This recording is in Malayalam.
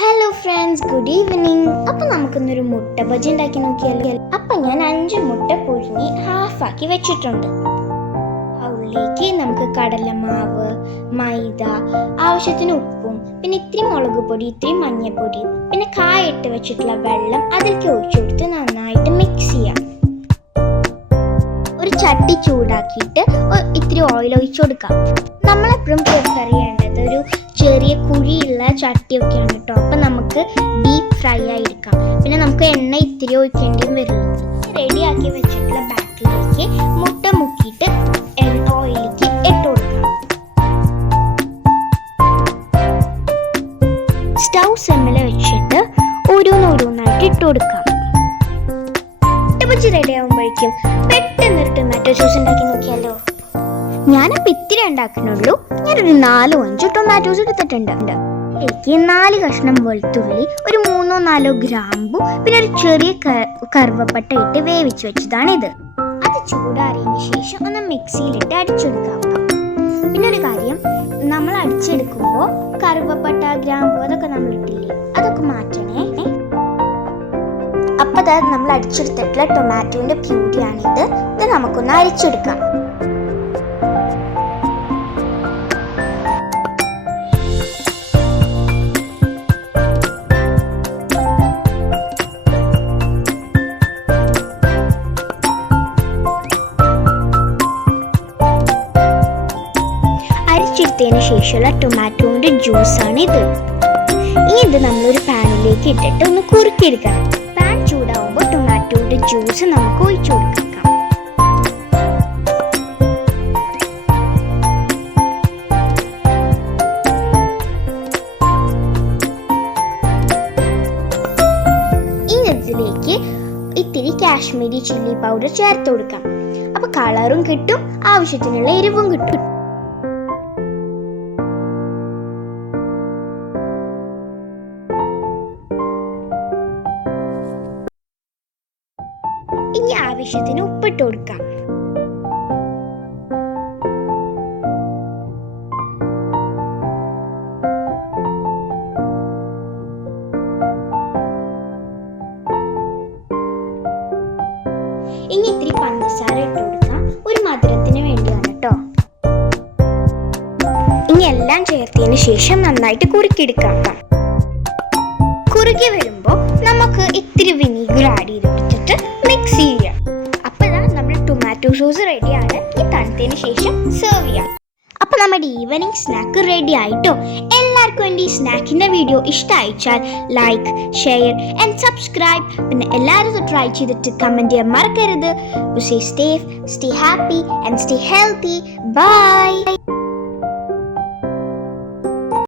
Hello friends, good evening. അപ്പം നമുക്കിന്നൊരു മുട്ട ബജി ഉണ്ടാക്കി നോക്കിയാലോ. അപ്പം ഞാൻ 5 മുട്ട പുഴുങ്ങി ഹാഫാക്കി വെച്ചിട്ടുണ്ട്. അതിലേക്ക് നമുക്ക് കടലമാവ്, മൈദ, ആവശ്യത്തിന് ഉപ്പും, പിന്നെ ഇത്തിരി മുളക് പൊടി, ഇത്തിരി മഞ്ഞൾപ്പൊടി, പിന്നെ കായിട്ട് വെച്ചിട്ടുള്ള വെള്ളം അതിലേക്ക് ഒഴിച്ചു കൊടുത്ത് നന്നായിട്ട് മിക്സ് ചെയ്യാം. ഒരു ചട്ടി ചൂടാക്കിയിട്ട് ഇത്തിരി ഓയിൽ ഒഴിച്ചു കൊടുക്കാം. നമ്മളെപ്പോഴും പ്രിഫർ ചെയ്യേണ്ടത് ഒരു ചെറിയ കുഴിയുള്ള ചട്ടിയൊക്കെയാണ് കേട്ടോ. അപ്പം നമുക്ക് ഡീപ്പ് ഫ്രൈ ആയിരിക്കാം. പിന്നെ നമുക്ക് എണ്ണ ഇത്തിരി ഒഴിക്കേണ്ടിയും വരുള്ളൂ. റെഡിയാക്കി വെച്ചിട്ടുള്ള ബാറ്ററിലേക്ക് മുട്ട മുക്കിയിട്ട് ഓയിലേക്ക് ഇട്ട് കൊടുക്കാം. സ്റ്റൗ സിമ്മിൽ വെച്ചിട്ട് ഓരോന്നോരോന്നായിട്ട് ഇട്ട് കൊടുക്കാം. മുട്ട ബജി റെഡി ആകുമ്പോഴേക്കും പെട്ടെന്നൊരു ടൊമാറ്റോ സോസ് ഉണ്ടാക്കി നോക്കിയാലോ. ഞാനപ്പോൾ ഇത്തിരി ഉണ്ടാക്കുന്നുള്ളൂ. ഞാനൊരു 4-5 ടൊമാറ്റോസ് എടുത്തിട്ടുണ്ട്. എനിക്ക് 4 കഷ്ണം വെളുത്തുള്ളി, ഒരു 3-4 ഗ്രാമ്പു, പിന്നെ ഒരു ചെറിയ കറുവപ്പട്ട ഇട്ട് വേവിച്ച് വെച്ചതാണിത്. അത് ചൂടാറിയതിന് ശേഷം ഒന്ന് മിക്സിയിലിട്ട് അടിച്ചെടുക്കാം. പിന്നെ ഒരു കാര്യം, നമ്മൾ അടിച്ചെടുക്കുമ്പോൾ കറുവപ്പട്ട, ഗ്രാമ്പു അതൊക്കെ നമ്മൾ ഇട്ടില്ലേ, അതൊക്കെ മാറ്റണേ. അപ്പോൾ അത് നമ്മൾ അടിച്ചെടുത്തിട്ടുള്ള ടൊമാറ്റോൻ്റെ പ്യൂരിയാണിത്. ഇത് നമുക്കൊന്ന് അരിച്ചെടുക്കാം. അരിച്ചെടുത്തതിന് ശേഷമുള്ള ടൊമാറ്റോൻ്റെ ജ്യൂസാണ് ഇത്. ഇനി ഇത് നമ്മളൊരു പാനിലേക്ക് ഇട്ടിട്ട് ഒന്ന് കുറുക്കിയെടുക്കണം. പാൻ ചൂടാവുമ്പോൾ ടൊമാറ്റോൻ്റെ ജ്യൂസ് നമുക്ക് ഒഴിച്ചു കൊടുക്കാം. ഇനി ഇതിലേക്ക് ഇത്തിരി കാശ്മീരി ചില്ലി പൗഡർ ചേർത്ത് കൊടുക്കാം. അപ്പോൾ കളറും കിട്ടും, ആവശ്യത്തിനുള്ള എരിവും കിട്ടും. ഇനി ആവശ്യത്തിന് ഉപ്പിട്ട് കൊടുക്കാം. ഇനി ഇത്തിരി പഞ്ചസാര ഇട്ട് കൊടുക്കാം. ഒരു മധുരത്തിന് വേണ്ടിയാണ് കേട്ടോ. ഇനി എല്ലാം ചേർത്തതിന് ശേഷം നന്നായിട്ട് കുറുക്കിയെടുക്കാം. കുറുകി വരുമ്പോൾ നമുക്ക് ഇത്തിരി വിനീഗർ ആഡ് ചെയ്ത് കൊടുത്തിട്ട് മിക്സ് ചെയ്യാം. അപ്പോൾ ഇതാ നമ്മുടെ ടൊമാറ്റോ സോസ് റെഡിയാണ്. ഈ തണുത്തതിന് ശേഷം സെർവ് ചെയ്യാം. അപ്പോൾ നമ്മുടെ ഈവനിങ് സ്നാക്ക് റെഡി ആയിട്ടോ. എല്ലാവർക്കും വേണ്ടി ഈ സ്നാക്കിൻ്റെ വീഡിയോ ഇഷ്ടമായിച്ചാൽ ലൈക്ക്, ഷെയർ ആൻഡ് സബ്സ്ക്രൈബ്. പിന്നെ എല്ലാവരും ട്രൈ ചെയ്തിട്ട് കമൻറ്റ് ചെയ്യാൻ മറക്കരുത്. Stay safe, stay happy and stay healthy. By.